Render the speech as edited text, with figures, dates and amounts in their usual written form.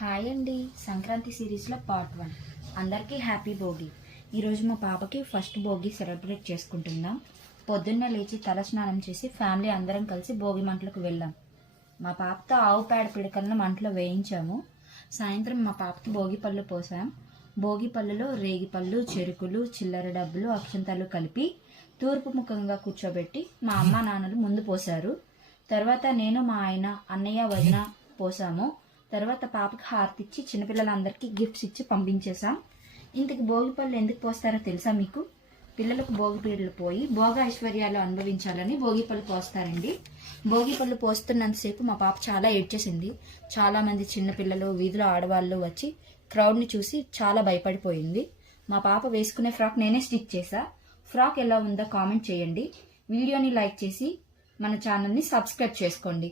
Hi అండి. సంక్రాంతి సిరీస్లో part 1. అందరికీ హ్యాపీ భోగి. ఈరోజు మా పాపకి ఫస్ట్ భోగి సెలబ్రేట్ చేసుకుంటున్నాం. పొద్దున్నే లేచి తలస్నానం చేసి ఫ్యామిలీ అందరం కలిసి భోగి మంటలకు వెళ్ళాం. మా పాపతో ఆవు పేడ పిడకలను మంటలో వేయించాము. సాయంత్రం మా పాపకి భోగి పళ్ళు పోసాం. భోగి పళ్ళులో రేగిపళ్ళు, చెరుకులు, చిల్లర డబ్బులు, అక్షంతాలు కలిపి తూర్పు ముఖంగా కూర్చోబెట్టి మా అమ్మ నాన్నలు ముందు పోశారు. తర్వాత నేను, మా ఆయన, అన్నయ్య, వదిన పోసాము. తర్వాత పాపకి హారతి ఇచ్చి చిన్నపిల్లలందరికీ గిఫ్ట్స్ ఇచ్చి పంపించేశాం. ఇంతకు భోగి పళ్ళు ఎందుకు పోస్తారో తెలుసా మీకు? పిల్లలకు భోగి పీడలు పోయి భోగ ఐశ్వర్యాలు అనుభవించాలని భోగి పళ్ళు పోస్తారండి. భోగి పళ్ళు పోస్తున్నంతసేపు మా పాప చాలా ఏడ్చేసింది. చాలా మంది చిన్నపిల్లలు, వీధిలో ఆడవాళ్ళు వచ్చి క్రౌడ్ని చూసి చాలా భయపడిపోయింది. మా పాప వేసుకునే ఫ్రాక్ నేనే స్టిచ్ చేశా. ఫ్రాక్ ఎలా ఉందో కామెంట్ చేయండి. వీడియోని లైక్ చేసి మన ఛానల్ని సబ్స్క్రైబ్ చేసుకోండి.